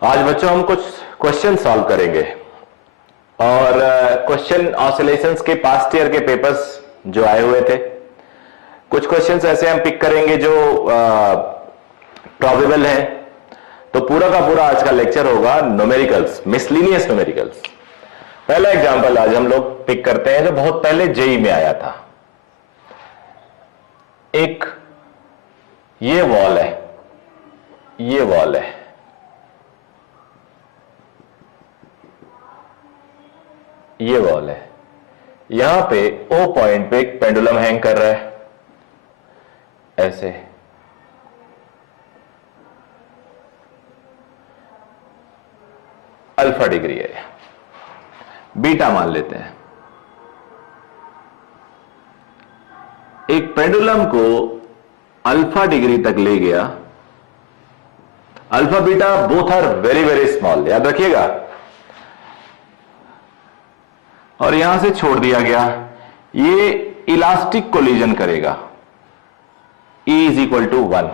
आज बच्चों हम कुछ क्वेश्चन सॉल्व करेंगे और क्वेश्चन ऑसिलेशंस के पास्ट ईयर के पेपर्स जो आए हुए थे, कुछ क्वेश्चंस ऐसे हम पिक करेंगे जो प्रोबेबल है। तो पूरा का पूरा आज का लेक्चर होगा न्यूमेरिकल्स, मिसलिनियस न्यूमेरिकल्स। पहला एग्जांपल आज हम लोग पिक करते हैं जो बहुत पहले जेई में आया था। एक ये वॉल है, ये वॉल है, ये वॉल है, यहां पे ओ पॉइंट पे एक पेंडुलम हैंग कर रहा है ऐसे। अल्फा डिग्री है, बीटा मान लेते हैं। एक पेंडुलम को अल्फा डिग्री तक ले गया। Alpha beta both are very very small, याद रखिएगा। और यहां से छोड़ दिया गया। ये इलास्टिक कोलिजन करेगा, E is equal to 1।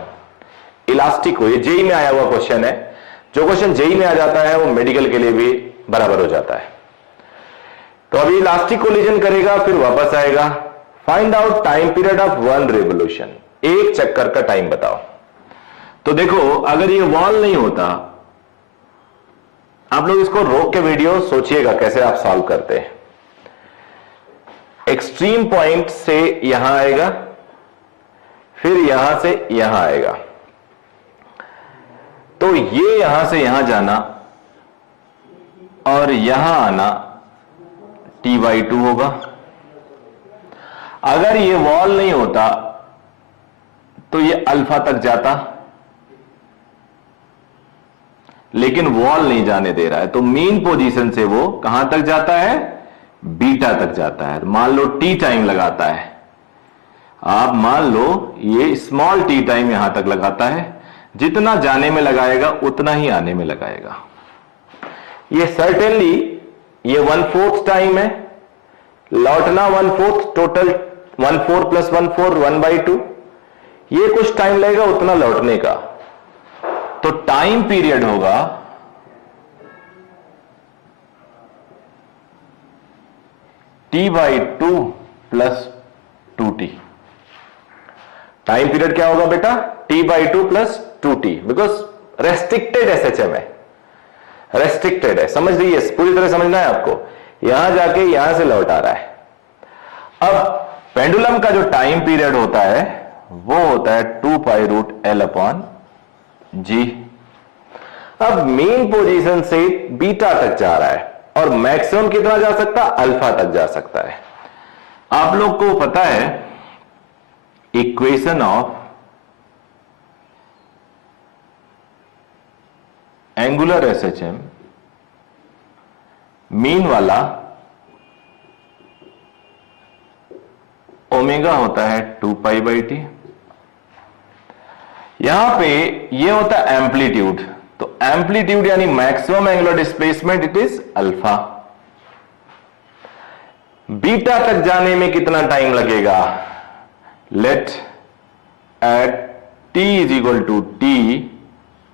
Elastic को, ये जेई में आया हुआ क्वेश्चन है। जो क्वेश्चन जेई में आ जाता है वो मेडिकल के लिए भी बराबर हो जाता है। तो अभी इलास्टिक कोलिजन करेगा, फिर वापस आएगा। Find out time period of 1 revolution. एक चक्कर का टाइम बताओ। तो देखो, अगर ये वॉल नहीं होता, आप लोग इसको रोक के वीडियो सोचिएगा कैसे आप सॉल्व करते हैं। एक्सट्रीम पॉइंट से यहां आएगा, फिर यहां से यहां आएगा। तो ये यहां से यहां जाना और यहां आना T/2 होगा। अगर ये वॉल नहीं होता तो ये अल्फा तक जाता, लेकिन वॉल नहीं जाने दे रहा है, तो मीन पोजीशन से वो कहां तक जाता है? बीटा तक जाता है। मान लो टी टाइम लगाता है, आप मान लो ये स्मॉल टी टाइम यहां तक लगाता है। जितना जाने में लगाएगा उतना ही आने में लगाएगा। ये सर्टेनली ये 1/4 टाइम है, लौटना 1/4, टोटल 1/4 + 1/4 1/2। ये कुछ टाइम लगेगा उतना लौटने का। तो टाइम पीरियड होगा T/2 + 2t। टाइम पीरियड क्या होगा बेटा? T/2 + 2t, because restricted SHM है, रेस्ट्रिक्टेड है। समझ लीजिए, पूरी तरह समझना है आपको। यहां जाके यहां से लौट आ रहा है। अब पेंडुलम का जो टाइम पीरियड होता है वो होता है 2π√L/g। अब मेन पोजीशन से बीटा तक जा रहा है और मैक्सिमम कितना जा सकता? अल्फा तक जा सकता है। आप लोग को पता है equation of angular SHM, mean वाला ओमेगा होता है 2π/t। यहां पे ये होता है एम्पलीट्यूड। तो एम्पलीट्यूड यानी maximum angular displacement, it is alpha. Beta तक जाने में कितना टाइम लगेगा? Let at t is equal to t,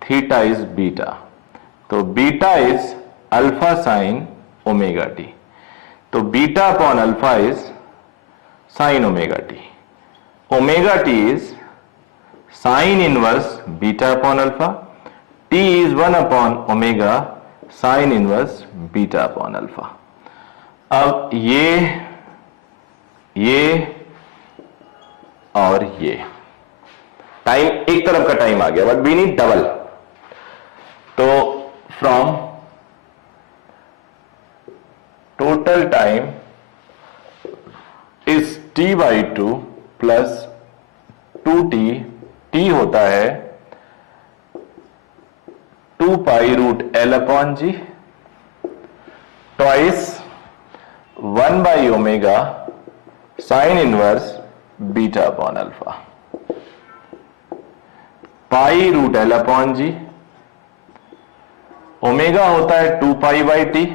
theta is beta. तो beta is alpha sine omega T. तो beta upon alpha is sine omega T. Omega T is sine inverse beta upon alpha. T is 1 upon omega sin inverse beta upon alpha। अब ये और ये time एक तरफ का time आ गया, बट वी नीड डबल। तो from total time is T/2 + 2t। T होता है 2π√L/g twice 1/ω sine inverse beta upon alpha. π√L/g, omega होता है 2π/t,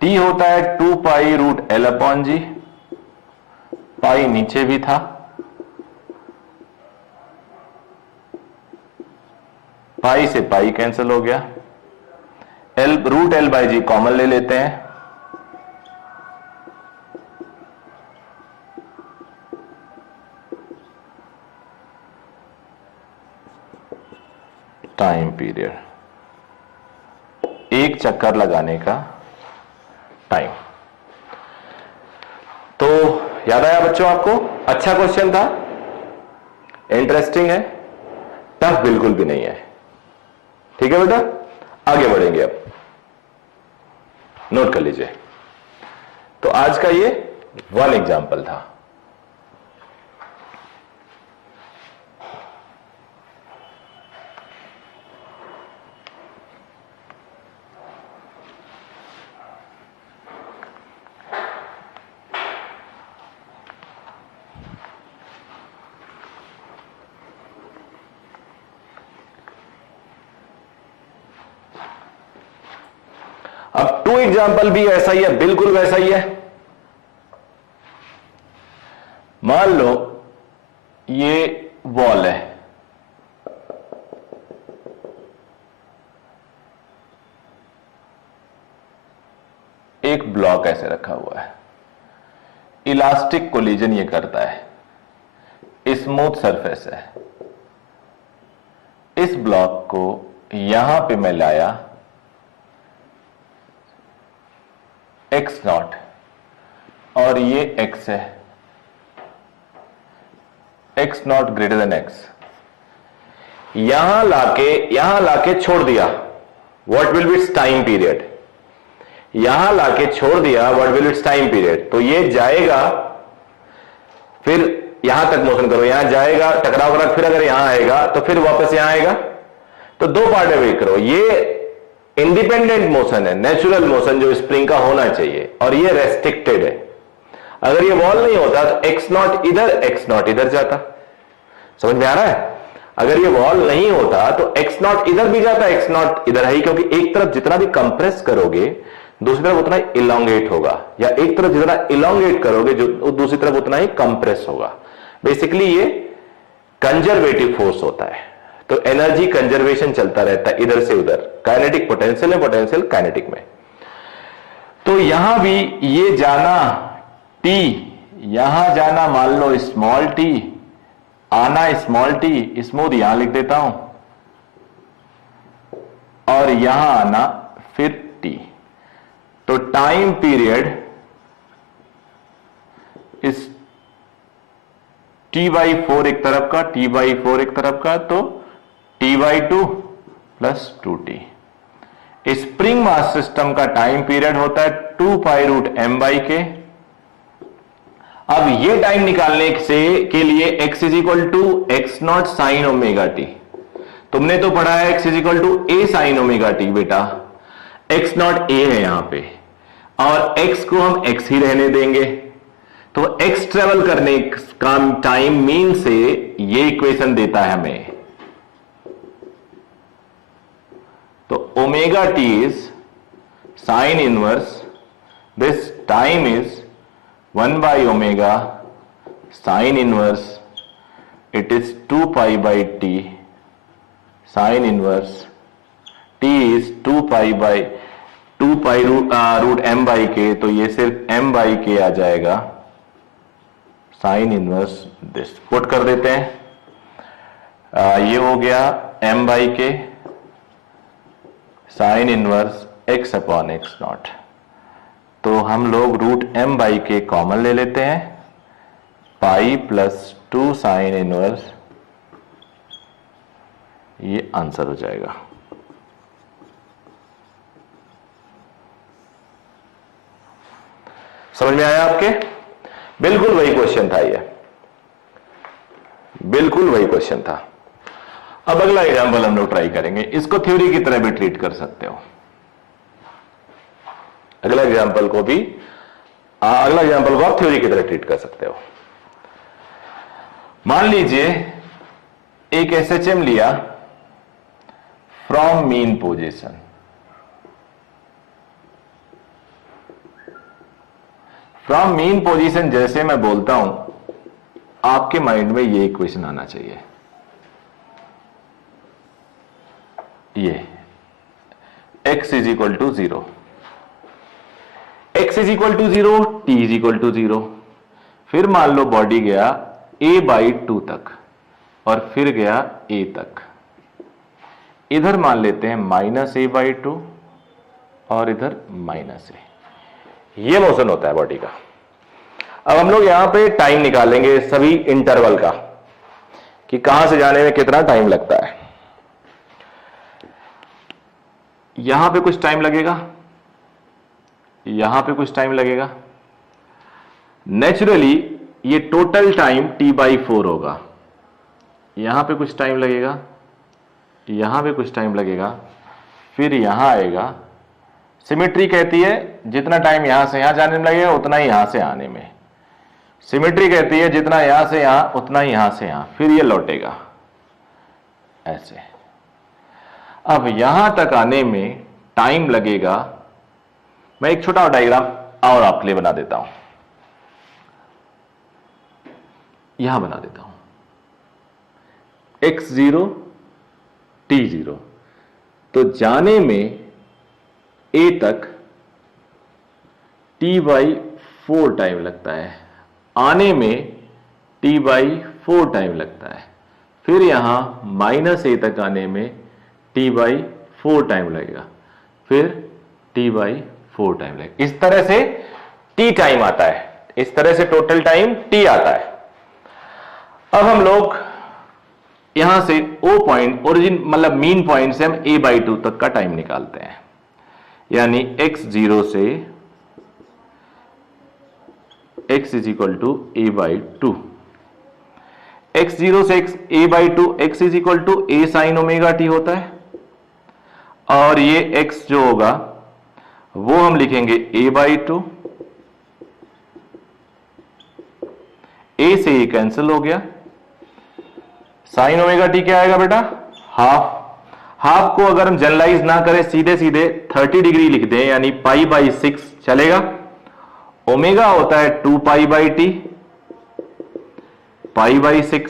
t होता है 2π√L/g। पाई नीचे भी था, पाई से पाई कैंसिल हो गया, root L by G common ले लेते हैं, टाइम पीरियड, एक चक्कर लगाने का टाइम। तो याद आया बच्चों आपको? अच्छा क्वेश्चन था, इंटरेस्टिंग है, टफ बिल्कुल भी नहीं है। ठीक है बेटा, आगे बढ़ेंगे अब, नोट कर लीजिए। तो आज का ये 1 एग्जाम्पल था। अब 2 एग्जाम्पल भी ऐसा ही है, बिल्कुल वैसा ही है। मान लो ये वॉल है, एक ब्लॉक ऐसे रखा हुआ है, इलास्टिक कोलिजन ये करता है, स्मूथ सरफेस है। इस ब्लॉक को यहां पे मैं लाया x0 और ये x है, x0 ग्रेटर देन x, यहां लाके छोड़ दिया, what will be it's time period, यहां लाके छोड़ दिया, what will be it's time period. तो ये जाएगा, फिर यहां तक मोशन करो, यहां जाएगा, टकराव करा, फिर अगर यहां आएगा तो फिर वापस यहां आएगा। तो 2 पार्ट में वेट करो, ये इंडिपेंडेंट मोशन है, नेचुरल मोशन जो स्प्रिंग का होना चाहिए, और ये रेस्ट्रिक्टेड है। अगर ये वॉल नहीं होता तो x0 इधर, x0 इधर जाता। समझ में आ रहा है? अगर ये वॉल नहीं होता तो x0 इधर भी जाता, x0 इधर है, क्योंकि एक तरफ जितना भी कंप्रेस करोगे दूसरी तरफ उतना ही इलोंगेट होगा, या एक तरफ जितना इलोंगेट करोगे जो दूसरी तरफ उतना ही कंप्रेस होगा। बेसिकली ये कंजर्वेटिव फोर्स होता है। तो एनर्जी कंजर्वेशन चलता रहता है इधर से उधर, काइनेटिक पोटेंशियल है, पोटेंशियल काइनेटिक में। तो यहां भी ये जाना T, यहां जाना मान लो स्मॉल t, आना स्मॉल t, स्मूथ यहां लिख देता हूं, और यहां आना फिर t। तो टाइम पीरियड इस t/4 एक तरफ का, t/4 एक तरफ का, तो t/2 plus 2t। Spring mass system का टाइम पीरियड होता है 2π√m/k। अब ये टाइम निकालने से के लिए x x0 sin ωt, तुमने तो पढ़ा है x a sin ωt बेटा, x0 a है यहां पे, और x को हम x ही रहने देंगे। तो x ट्रेवल करने का टाइम मीन से ये इक्वेशन देता है हमें। तो omega t is sine inverse, this time is 1/ω sine inverse, it is 2π/t sine inverse, t is 2π√m/k, तो ये सिर्फ m/k आ जाएगा, साइन इनवर्स दिस। पुट कर देते हैं, ये हो गया m/k साइन इनवर्स x/x0। तो हम लोग √m/k कॉमन ले लेते हैं, पाई प्लस 2 साइन इनवर्स, ये आंसर हो जाएगा। समझ में आया आपके? बिल्कुल वही क्वेश्चन था ये, बिल्कुल वही क्वेश्चन था। अब अगला एग्जाम्पल हम लोग ट्राई करेंगे, इसको थ्योरी की तरह भी ट्रीट कर सकते हो। अगला एग्जाम्पल को आप थ्योरी की तरह ट्रीट कर सकते हो। मान लीजिए एक SHM लिया from mean position, from mean position जैसे मैं बोलता हूं आपके माइंड में ये इक्वेशन आना चाहिए। ये x is equal to 0, x is equal to 0, t is equal to 0। फिर मान लो बॉडी गया a/2 तक और फिर गया a तक, इधर मान लेते हैं -a/2 और इधर -a, ये मोशन होता है बॉडी का। अब हम लोग यहां पे टाइम निकालेंगे सभी इंटरवल का कि कहां से जाने में कितना टाइम लगता है। यहां पे कुछ टाइम लगेगा, यहां पे कुछ टाइम लगेगा, नेचुरली ये टोटल टाइम t/4 होगा। यहां पे कुछ टाइम लगेगा, यहां पे कुछ टाइम लगेगा, फिर यहां आएगा। सिमेट्री कहती है जितना टाइम यहां से यहां जाने में लगेगा उतना ही यहां से आने में। सिमेट्री कहती है जितना यहां से यहां उतना ही यहां से यहां, फिर ये लौटेगा ऐसे। अब यहां तक आने में टाइम लगेगा। मैं एक छोटा डायग्राम और आपके लिए बना देता हूं, यहां बना देता हूं x0 t0। तो जाने में a तक t/4 टाइम लगता है, आने में t/4 टाइम लगता है, फिर यहां -a तक आने में t/4 टाइम लगेगा, फिर t/4 टाइम लगेगा। इस तरह से t टाइम आता है, इस तरह से टोटल टाइम t आता है। अब हम लोग यहां से O पॉइंट, ओरिजिन मतलब मीन पॉइंट से हम a/2 तक का टाइम निकालते हैं, यानी x0 से x is equal to a/2, x0 से a/2, x is equal to a sin omega t होता है। और ये x जो होगा वो हम लिखेंगे a/2, a से ये कैंसिल हो गया। साइन ओमेगा टी क्या आएगा बेटा? हाफ। हाफ को अगर हम जनरलाइज ना करें, सीधे सीधे 30 डिग्री लिख दें, यानी π/6 चलेगा। ओमेगा होता है 2π/t, π/6,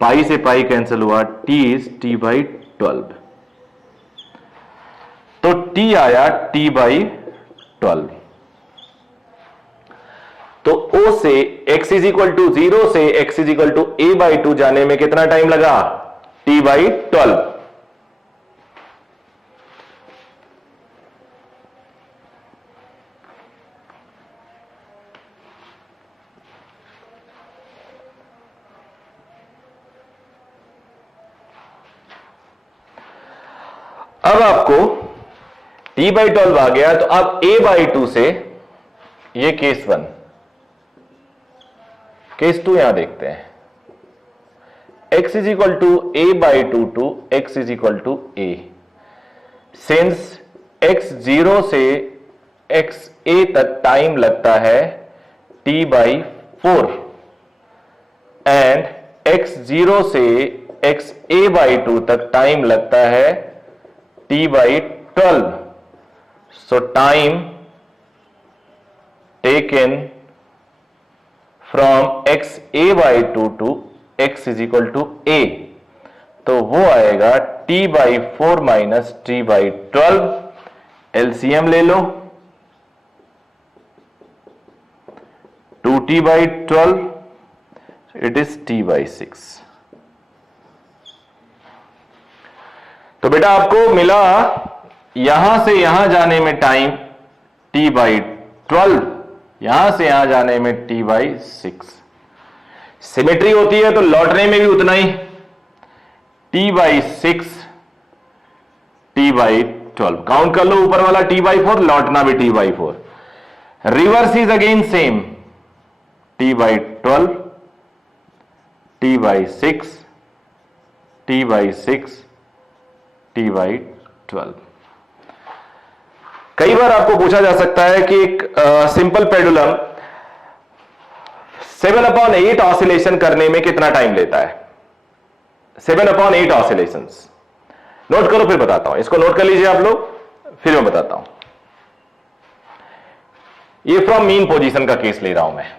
पाई से पाई कैंसिल हुआ, t इज t/12। तो t आया t/12। तो O से x इज इक्वल टू 0 से x is equal to a/2 जाने में कितना टाइम लगा? t/12। अब आपको t/12 आ गया, तो अब a/2 से ये केस 1, केस 2 यहां देखते हैं। x is equal to a/2 to x is equal to a। Since x0 से xa तक टाइम लगता है t/4 एंड x0 से xa/2 तक टाइम लगता है t/12। So time taken from xa/2 to x is equal to a, तो वो आएगा t/4 माइनस t/12। एलसीएम ले लो, 2t/12, इट इज t/6। तो बेटा आपको मिला यहां से यहां जाने में टाइम t/12, यहां से यहां जाने में t/6। सिमेट्री होती है तो लौटने में भी उतना ही, t/6 t/12। काउंट कर लो, ऊपर वाला t/4, लौटना भी t/4। Reverse is again same, t/12 t/6 t/6 t/12। कई बार आपको पूछा जा सकता है कि एक सिंपल पेंडुलम 7/8 ऑसिलेशन करने में कितना टाइम लेता है? 7/8 ऑसिलेशंस। नोट करो, फिर बताता हूं। इसको नोट कर लीजिए आप लोग, फिर मैं बताता हूं। ये फ्रॉम मीन पोजीशन का केस ले रहा हूं मैं।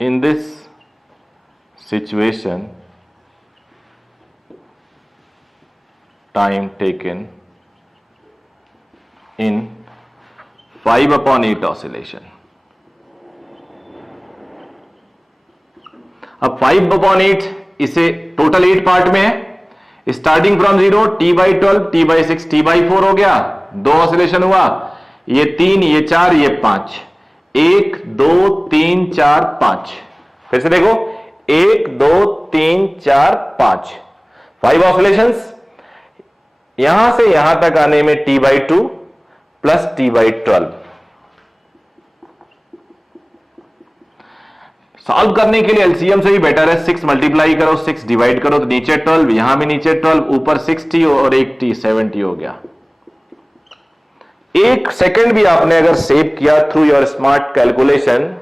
in this situation time taken in 5/8 oscillation. अब 5/8 इसे टोटल 8 पार्ट में है, starting from 0 t/12 t/6 t/4 हो गया, 2 ऑसिलेशन हुआ, ये 3 ये 4 ये 5, 1 2 3 4 5, फिर से देखो 1 2 3 4 5, 5 ऑसिलेशंस, यहां से यहां तक आने में t/2 प्लस t/12। सॉल्व करने के लिए एलसीएम से ही बेटर है, 6 मल्टीप्लाई करो 6 डिवाइड करो तो नीचे 12, यहां भी नीचे 12, ऊपर 6t और 1t 7t हो गया। एक सेकंड भी आपने अगर सेव किया through your smart calculation,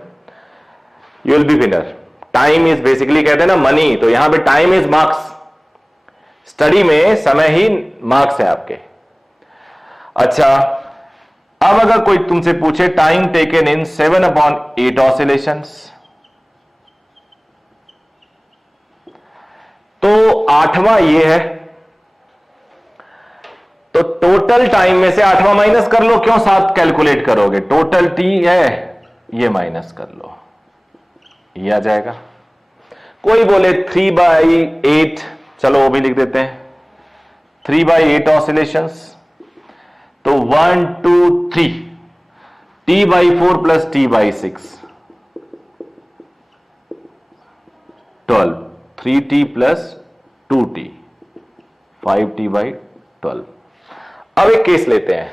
you will be winner. Time is basically कहते हैं ना मनी, तो यहां पे टाइम इज मार्क्स, स्टडी में समय ही मार्क्स है आपके। अच्छा, अब अगर कोई तुमसे पूछे टाइम टेकन इन 7/8 ऑसिलेशंस, तो 8वां ये है, तो टोटल टाइम में से 8वां माइनस कर लो, क्यों 7 कैलकुलेट करोगे, टोटल टी है ये माइनस कर लो, ये आ जाएगा। कोई बोले 3/8, चलो वो भी लिख देते हैं, 3/8 ऑसिलेशंस, तो 1 2 3 t/4 plus t/6 12, 3t plus 2t 5t/12। अब एक केस लेते हैं,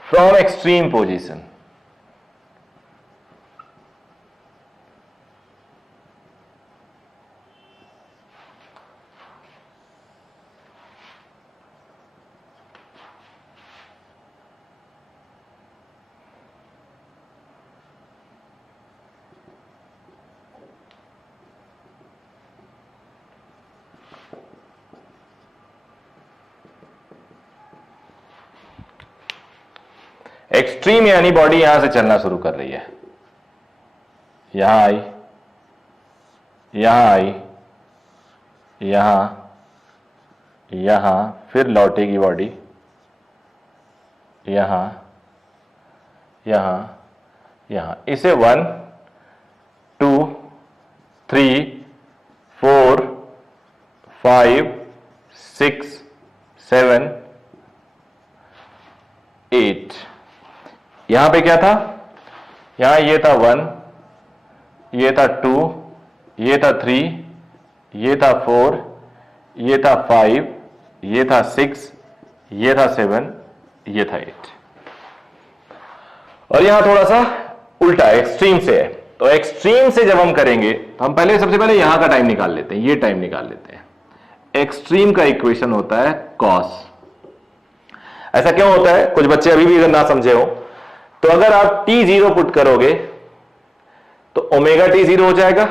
फ्रॉम एक्सट्रीम पोजीशन, एक्सट्रीम यानी बॉडी यहां से चलना शुरू कर रही है, यहां आई, यहां आई, यहां, यहां, फिर लौटेगी बॉडी, यहां, यहां, यहां, इसे 1 2 3 4 5 6 7 8, यहां पे क्या था, यहां ये था 1, ये था 2, ये था 3, ये था 4, ये था 5, ये था 6, ये था 7, ये था 8, और यहां थोड़ा सा उल्टा एक्सट्रीम से है। तो एक्सट्रीम से जब हम करेंगे तो हम पहले सबसे पहले यहां का टाइम निकाल लेते हैं, ये टाइम निकाल लेते हैं। एक्सट्रीम का इक्वेशन होता है कॉस। ऐसा क्यों होता है, कुछ बच्चे अभी भी अगर ना समझे हो, तो अगर आप t0 पुट करोगे तो ओमेगा टी 0 हो जाएगा,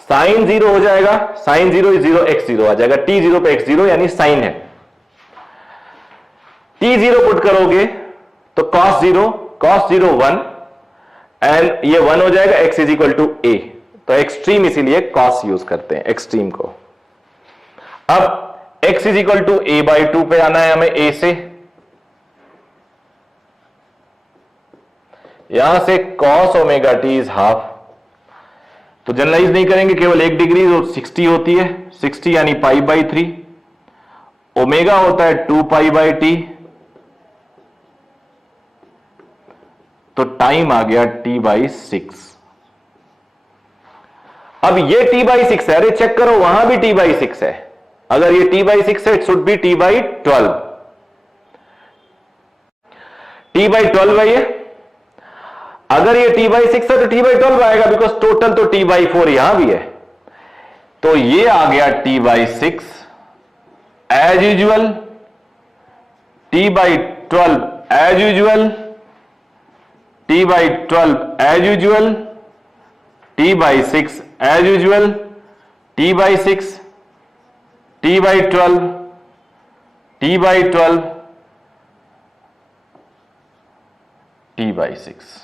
साइन 0 हो जाएगा, साइन 0 0 x0 आ जाएगा, t0 पे x0 यानी साइन है। t0 पुट करोगे तो cos 0 1 एंड ये 1 हो जाएगा, x is equal to a। तो एक्सट्रीम इसीलिए cos यूज करते हैं एक्सट्रीम को। अब x is equal to a/2 पे आना है हमें a से, यहां से cos omega T is half, तो जनरलाइज नहीं करेंगे, केवल 1 डिग्री जो 60 होती है, 60 यानी π/3, ओमेगा होता है 2π/t, तो टाइम आ गया t/6। अब ये t/6 है, अरे चेक करो वहां भी t/6 है, अगर ये t/6 है it should be t/12, t/12 है ये, अगर ये t/6 है तो t/12 आएगा, बिकॉज टोटल तो t/4 यहां भी है, तो ये आ गया t/6 as usual, t/12 as usual, t/12 as usual, t/6 as usual, t/6, t/12, t/12, t/6।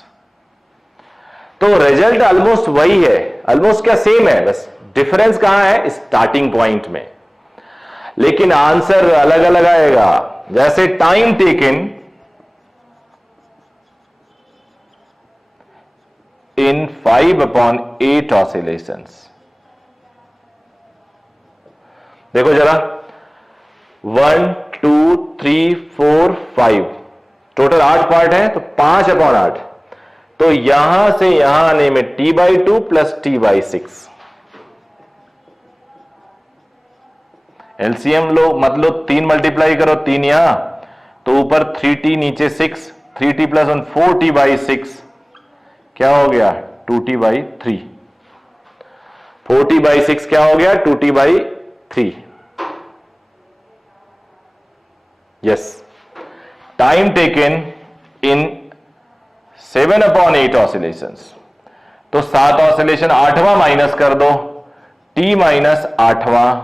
तो रिजल्ट ऑलमोस्ट वही है, ऑलमोस्ट क्या सेम है, बस डिफरेंस कहां है स्टार्टिंग पॉइंट में, लेकिन आंसर अलग अलग आएगा। जैसे टाइम टेकन इन 5/8 ऑसिलेशंस, देखो जरा 1 2 3 4 5 टोटल 8 पार्ट है, तो 5/8, तो यहां से यहां आने में t/2 प्लस t/6। एलसीएम लो, मतलब 3 मल्टीप्लाई करो, 3 यहां तो ऊपर 3t नीचे 6, 3t प्लस 1 4t/6 क्या हो गया 2t/3, 4t/6 क्या हो गया 2t/3। Yes, time taken in 7/8 oscillations, तो 7 ऑसिलेशन 8वां माइनस कर दो, t माइनस 8वां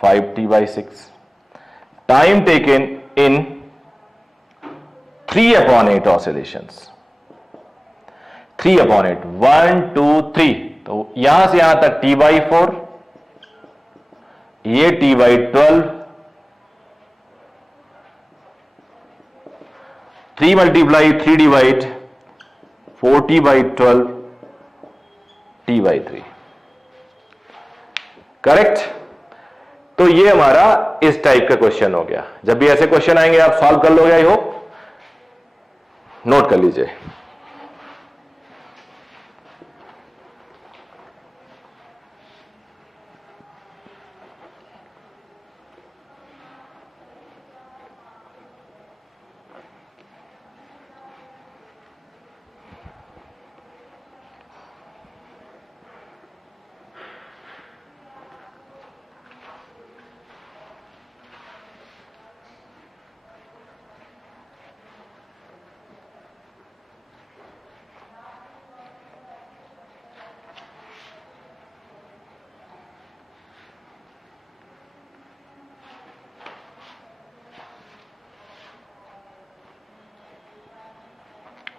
5t/6। Time taken in 3/8 oscillations, 3/8 1 2 3, तो यहां से यहां तक t/4, ये t/12, 3 multiply 3 divide 4t/12 t/3, correct. तो ये हमारा इस टाइप का क्वेश्चन हो गया। जब भी ऐसे क्वेश्चन आएंगे आप सॉल्व कर लोगे, आई होप, नोट कर लीजिए।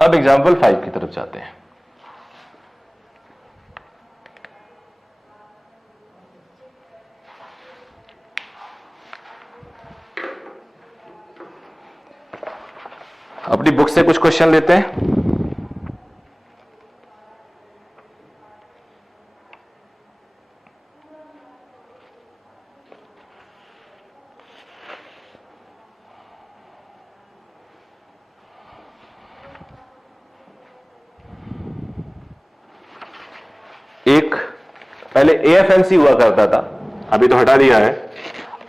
अब एग्जाम्पल 5 की तरफ जाते हैं। अपनी बुक से कुछ क्वेश्चन लेते हैं। एक पहले एएफएमसी हुआ करता था, अभी तो हटा दिया है।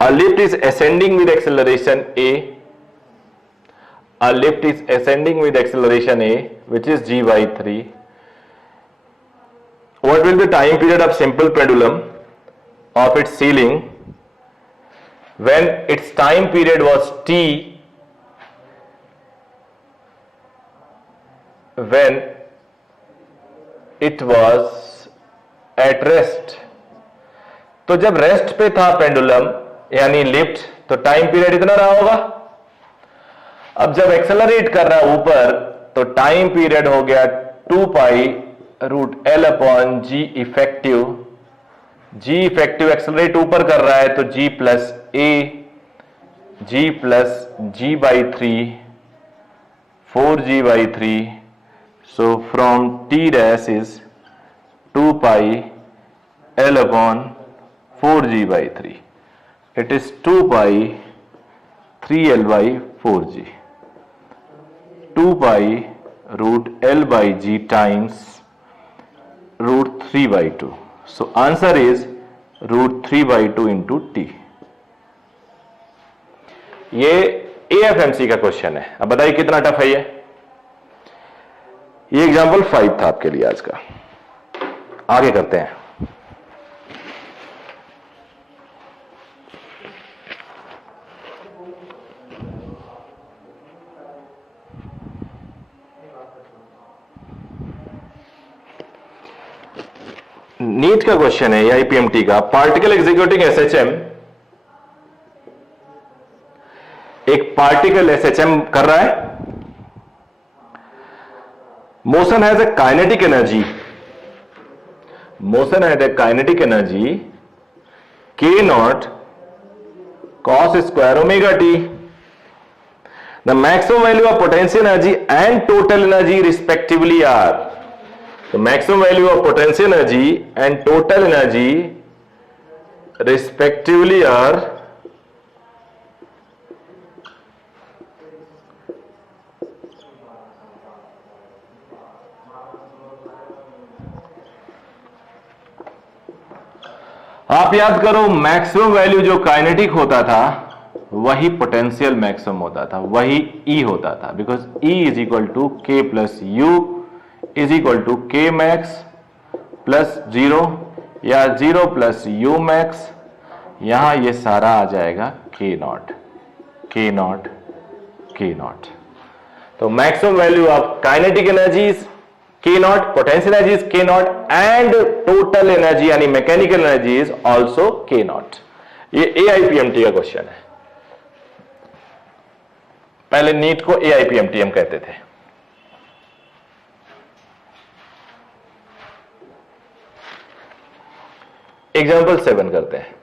A lift is ascending with acceleration A, a lift is ascending with acceleration a which is g/3. What will be the time period of simple pendulum of its ceiling when its time period was t, when it was at rest? तो जब rest पे था pendulum यानी lift, तो time period इतना रहा होगा। अब जब एक्सेलरेट कर रहा है ऊपर, तो टाइम पीरियड हो गया 2π√L/g effective. g effective accelerate ऊपर कर रहा है तो g plus a, g plus g/3, 4g/3। So from t dash is 2πL/4g/3। It is 2π3L/4g, 2π√L/g times √3/2. So answer is √3/2 into t. ये एएफएमसी का question है। अब बताइए कितना टफ है ये एग्जाम्पल 5 था आपके लिए आज का। आगे करते हैं। नीट का क्वेश्चन है या आईपीएमटी का। पार्टिकल एग्जीक्यूटिंग एसएचएम, एक पार्टिकल एसएचएम कर रहा है motion has a kinetic energy, motion has a kinetic energy k naught cos square omega t. The maximum value of potential energy and total energy respectively are, the maximum value of potential energy and total energy respectively are आप याद करो, maximum value जो kinetic होता था वही potential maximum होता था, वही E होता था, because E is equal to K plus U is equal to K max plus 0 या 0 प्लस यू मैक्स, यहां ये सारा आ जाएगा के नॉट के नॉट के नॉट. तो maximum value of kinetic energies K naught, potential energy is K naught and total energy यानी mechanical energy is also K naught. ये AIPMT का क्वेश्चन है. पहले नीट को AIPMT हम कहते थे. एग्जाम्पल 7 करते हैं.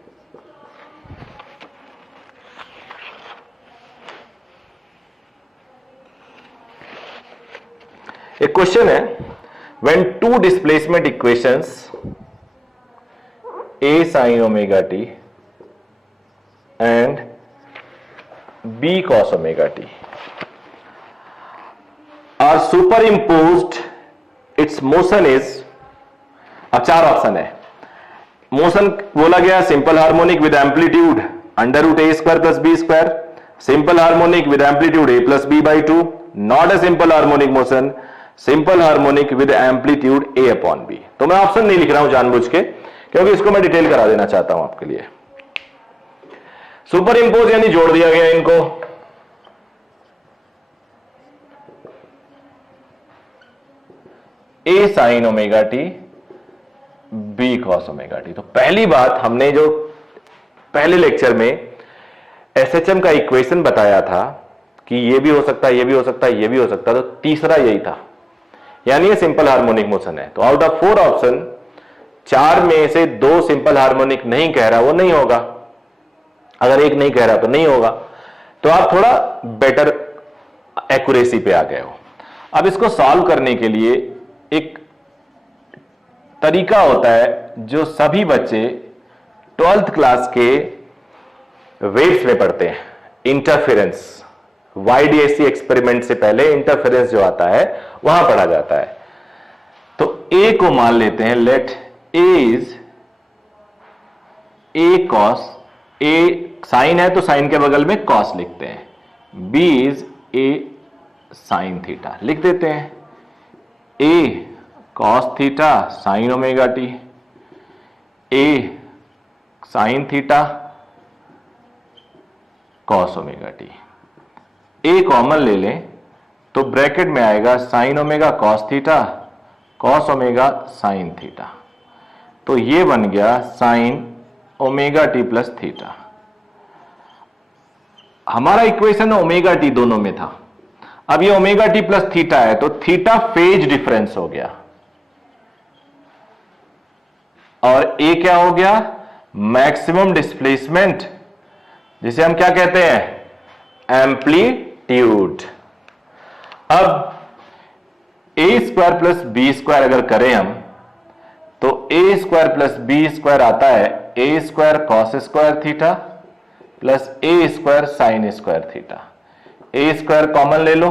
एक क्वेश्चन है, when two displacement equations A sin omega t and B cos omega t are superimposed, its motion is, अब 4 ऑप्शन है. मोशन बोला गया simple harmonic with amplitude under root A square plus B square, simple harmonic with amplitude A plus B by 2, not a simple harmonic motion, simple harmonic with amplitude A upon B. तो मैं option नहीं लिख रहा हूं जानबूझ के, क्योंकि इसको मैं डिटेल करा देना चाहता हूं आपके लिए. सुपर इंपोज यानी जोड़ दिया गया इनको, A sine omega T B cos omega T. तो पहली बात, हमने जो पहले लेक्चर में एसएचएम का इक्वेशन बताया था कि ये भी हो सकता है, ये भी हो सकता है, ये भी हो सकता है, तो तीसरा यही था, यानी ये सिंपल हार्मोनिक मोशन है. तो आउट ऑफ 4 ऑप्शन 4 में से 2 सिंपल हार्मोनिक नहीं कह रहा, वो नहीं होगा. अगर एक नहीं कह रहा तो नहीं होगा. तो आप थोड़ा बेटर एक्यूरेसी पे आ गए हो. अब इसको सॉल्व करने के लिए एक तरीका होता है जो सभी बच्चे 12th क्लास के वेव्स में पढ़ते हैं, इंटरफेरेंस. YDAC एक्सपेरिमेंट से पहले इंटरफेरेंस जो आता है वहां पढ़ा जाता है. तो A को मान लेते हैं, let A is A cos, A sine है तो साइन के बगल में cos लिखते हैं, B is A sine theta लिख देते हैं, A cos theta sine omega T, A sine theta cos omega T. A common ले लें तो ब्रैकेट में आएगा sine omega cos theta cos omega sine theta. तो ये बन गया sign omega T plus theta. हमारा इक्वेशन ओमेगा टी दोनों में था. अब ये ओमेगा टी प्लस थीटा है तो थीटा फेज डिफरेंस हो गया, और ए क्या हो गया, मैक्सिमम डिस्प्लेसमेंट, जिसे हम क्या कहते हैं, एम्पलीट्यूड. अब A square plus B square अगर करें हम तो A square plus B square आता है A square cos square theta plus A square sine square theta. A square common ले लो,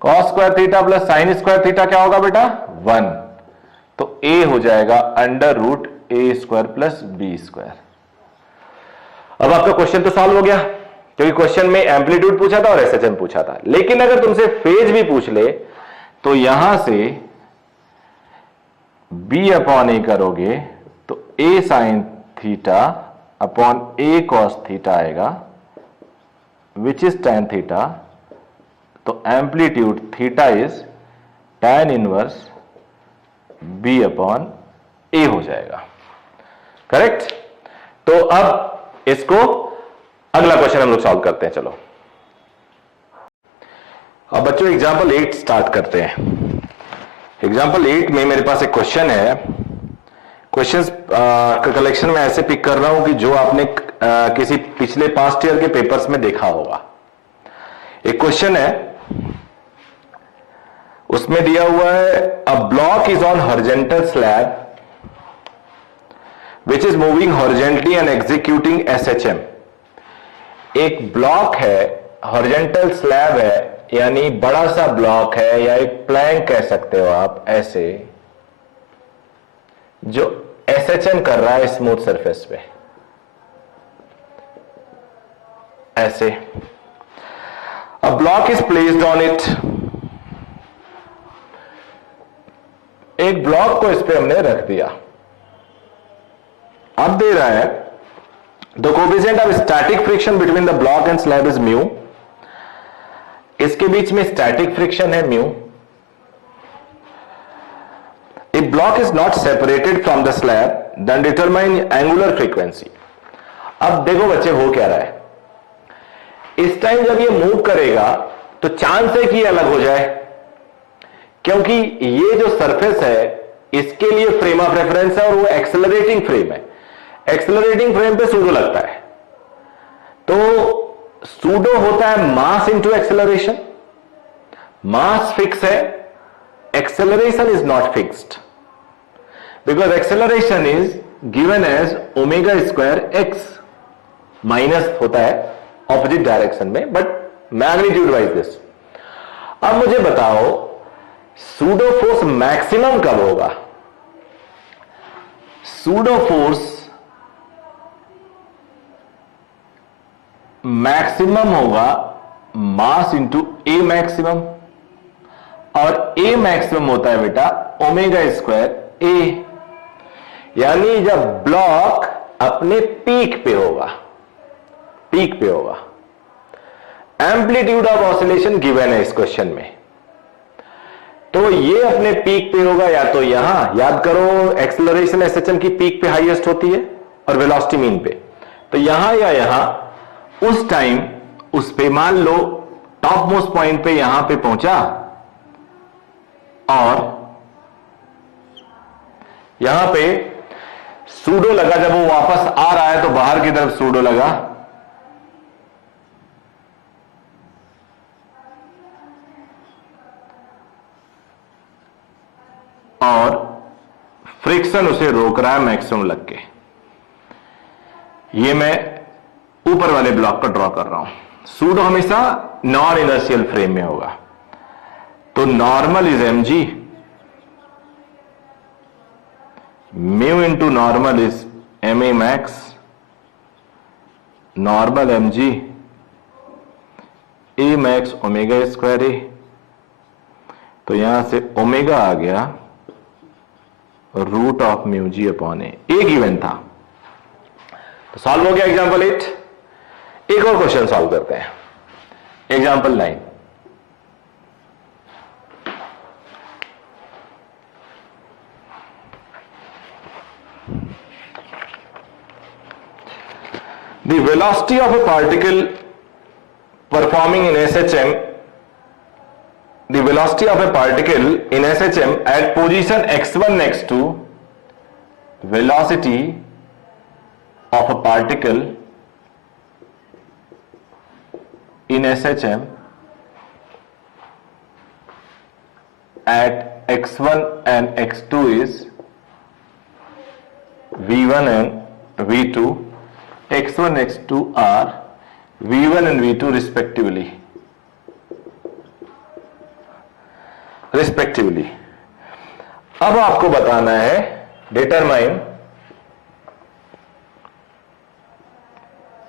cos square theta plus sine square theta क्या होगा बेटा, 1. तो ए हो जाएगा under root A square plus B square. अब आपका क्वेश्चन तो सॉल्व हो गया, क्योंकि क्वेश्चन में एम्पलीट्यूड पूछा था और एसएचएम पूछा था. लेकिन अगर तुमसे फेज भी पूछ ले तो यहां से बी अपॉन ए करोगे तो A sine theta upon A cos theta आएगा, विच इज tan थीटा. तो amplitude theta is tan inverse B upon A हो जाएगा. करेक्ट. तो अब इसको अगला क्वेश्चन हम लोग सॉल्व करते हैं. चलो अब बच्चों एग्जांपल 8 स्टार्ट करते हैं. एग्जाम्पल 8 में मेरे पास एक क्वेश्चन है। क्वेश्चंस का कलेक्शन में ऐसे पिक कर रहा हूं कि जो आपने किसी पिछले पास्ट ईयर के पेपर्स में देखा होगा। एक क्वेश्चन है, उसमें दिया हुआ है a block is on horizontal slab which is moving horizontally and executing SHM. एक ब्लॉक है, हॉरिजॉन्टल स्लैब है, यानी बड़ा सा ब्लॉक है या एक प्लैंक कह सकते हो आप, ऐसे जो एसएचएम कर रहा है स्मूथ सरफेस पे, ऐसे। A block is placed on it. एक ब्लॉक को इस पे हमने रख दिया। अब दे रहा है the coefficient of static friction between the block and slab is mu. इसके बीच में स्टैटिक फ्रिक्शन है mu. If block is not separated from the slab, then determine angular frequency. अब देखो बच्चे हो क्या रहा है, इस टाइम जब ये मूव करेगा तो चांस है कि ये अलग हो जाए, क्योंकि ये जो सरफेस है इसके लिए फ्रेम ऑफ रेफरेंस है और वो एक्सेलरेटिंग फ्रेम है। एक्सेलरेटिंग फ्रेम पे सूडो लगता है, तो सूडो होता है mass into acceleration. Mass fix है, acceleration is not fixed because acceleration is given as omega square x, minus होता है ऑपोजिट डायरेक्शन में, बट मैग्नीट्यूड वाइज दिस। अब मुझे बताओ सूडो फोर्स मैक्सिमम कब होगा? सूडो फोर्स मैक्सिमम होगा मास इंटू ए मैक्सिमम, और ए मैक्सिमम होता है बेटा ओमेगा स्क्वायर ए, यानी जब ब्लॉक अपने पीक पे होगा, पीक पे होगा। एम्पलीट्यूड ऑफ ऑसिलेशन गिवन है इस क्वेश्चन में, तो ये अपने पीक पे होगा या तो यहां, याद करो एक्सेलरेशन एसएचएम की पीक पे हाईएस्ट होती है और वेलोसिटी मीन पे, तो यहां या यहां उस टाइम उस पे मान लो टॉप मोस्ट पॉइंट पे यहां पे पहुंचा और यहां पे सूडो लगा। जब वो वापस आ रहा है तो बाहर की तरफ सूडो लगा और फ्रिक्शन उसे रोक रहा है मैक्सिमम लग के। ये मैं ऊपर वाले ब्लॉक पर ड्रॉ कर रहा हूं। सूडो हमेशा नॉन इनर्शियल फ्रेम में होगा, तो normal is M G, mu into normal is M A max, normal M G A max omega square A. तो यहां से ओमेगा आ गया root of mu G upon A, एक गिवन था। तो सॉल्व हो गया एग्जाम्पल 8। एक और क्वेश्चन सॉल्व करते हैं, example 9। The velocity of a particle performing in SHM, the velocity of a particle in SHM at position x1 next to velocity of a particle in SHM at x1 and x2 is v1 and v2. x1 x2 are v1 and v2 respectively. अब आपको बताना है determine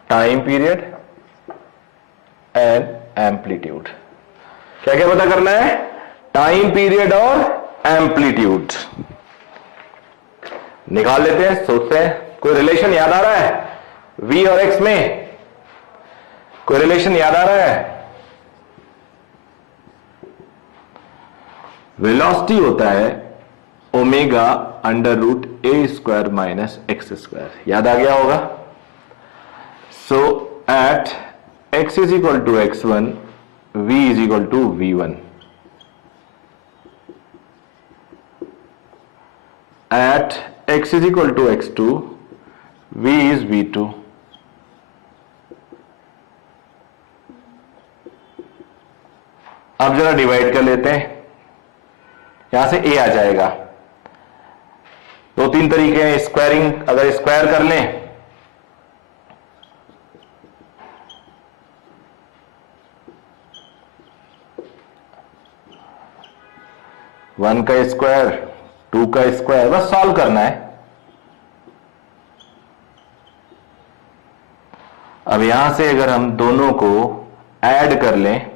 time period and amplitude. क्या क्या पता करना है? Time period और एम्पलीट्यूड निकाल लेते हैं, सोचते हैं। कोई रिलेशन याद आ रहा है v और x में? कोई रिलेशन याद आ रहा है? वेलोसिटी होता है omega under root A square minus X square, याद आ गया होगा। So at x is equal to x1, v is equal to v1। at x is equal to x2, v is v2. अब जरा डिवाइड कर लेते हैं, यहां से a आ जाएगा। दो तीन तरीके हैं स्क्वायरिंग, अगर स्क्वायर कर लें 1 का स्क्वायर 2 का स्क्वायर, बस सॉल्व करना है। अब यहां से अगर हम दोनों को ऐड कर लें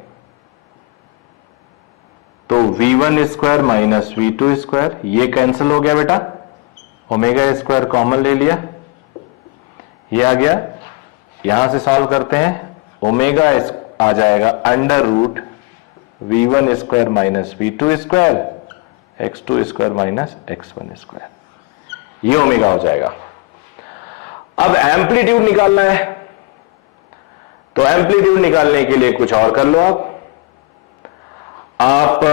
तो v1 square minus v2 square, ये कैंसिल हो गया बेटा, ओमेगा स्क्वायर कॉमन ले लिया, ये आ गया। यहां से सॉल्व करते हैं, ओमेगा आ जाएगा under root v1 square minus v2 square x2 square minus x1 square, ये ओमेगा हो जाएगा। अब एम्पलीट्यूड निकालना है, तो एम्पलीट्यूड निकालने के लिए कुछ और कर लो आप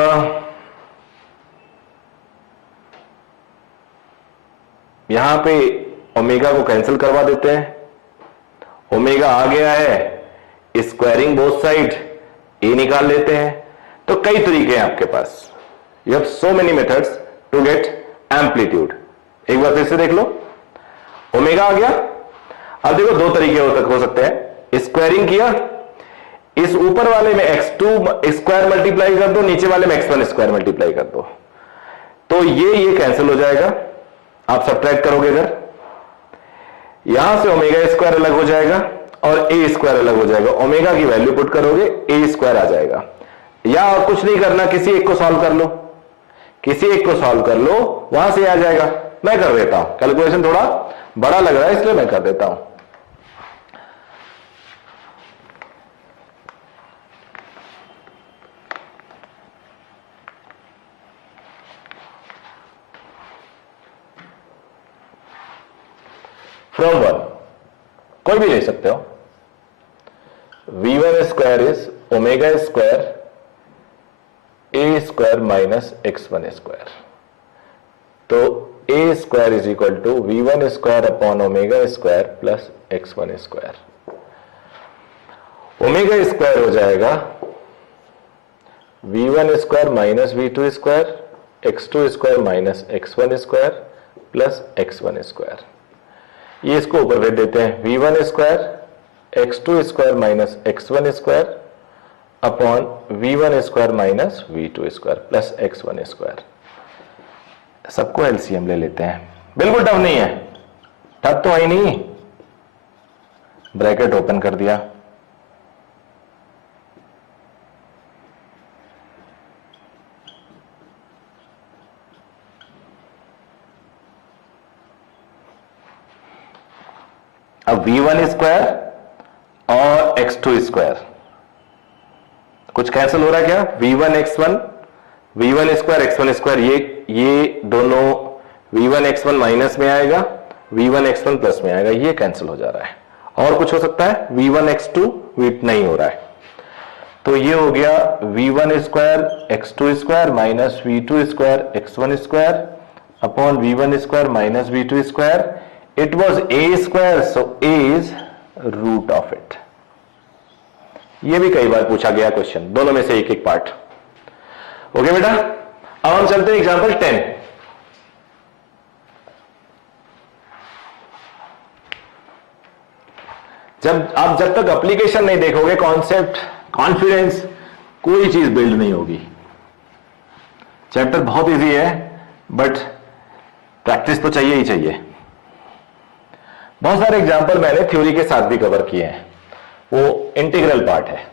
यहां पे ओमेगा को कैंसिल करवा देते हैं, ओमेगा आ गया है, स्क्वायरिंग बोथ साइड ए निकाल लेते हैं। तो कई तरीके हैं आपके पास, you have so many methods to get amplitude. एक बार फिर से देख लो, ओमेगा आ गया। अब देखो दो तरीके हो सकते हैं, स्क्वायरिंग किया, इस ऊपर वाले में x2 स्क्वायर मल्टीप्लाई कर दो, नीचे वाले में x1 स्क्वायर मल्टीप्लाई कर दो, तो ये कैंसिल हो जाएगा। आप सब्ट्रैक्ट करोगे अगर, यहां से ओमेगा स्क्वायर अलग हो जाएगा और ए स्क्वायर अलग हो जाएगा, ओमेगा की वैल्यू पुट करोगे ए स्क्वायर आ जाएगा। या और कुछ नहीं करना, किसी एक को सॉल्व कर लो, किसी एक को सॉल्व कर लो, वहां से आ जाएगा। मैं कर देता हूं, कैलकुलेशन थोड़ा बड़ा लग रहा है इसलिए मैं कर देता हूं। फ्रॉम 1 कोई भी ले सकते हो, v1 square is omega square A square minus x1 square, तो A square is equal to v1 square upon omega square plus x1 square. Omega square हो जाएगा v1 square minus v2 square, x2 square minus x1 square plus x1 square. ये इसको ऊपर भेज देते हैं, v1 square x2 square minus x1 square upon v1 square minus v2 square plus x1 square. सबको LCM ले लेते हैं, बिल्कुल टफ नहीं है, टफ तो है नहीं। ब्रैकेट ओपन कर दिया, अब v1 स्क्वायर और x2 स्क्वायर कुछ कैंसिल हो रहा है क्या, v1 x1 v1 square x1 square, ये दोनों v1 x1 माइनस में आएगा, v1 x1 प्लस में आएगा, ये कैंसिल हो जा रहा है। और कुछ हो सकता है, v1 x2 नहीं हो रहा है, तो ये हो गया v1 square x2 square minus v2 square x1 square upon v1 square minus v2 square. It was a square, so a is root of it. ये भी कई बार पूछा गया क्वेश्चन, दोनों में से एक एक पार्ट। ओके बेटा, अब हम चलते हैं एग्जांपल 10। जब तक एप्लीकेशन नहीं देखोगे, कॉन्सेप्ट कॉन्फिडेंस कोई चीज बिल्ड नहीं होगी। चैप्टर बहुत इजी है बट प्रैक्टिस तो चाहिए ही चाहिए। बहुत सारे एग्जाम्पल मैंने थ्योरी के साथ भी कवर किए हैं, वो इंटीग्रल पार्ट है।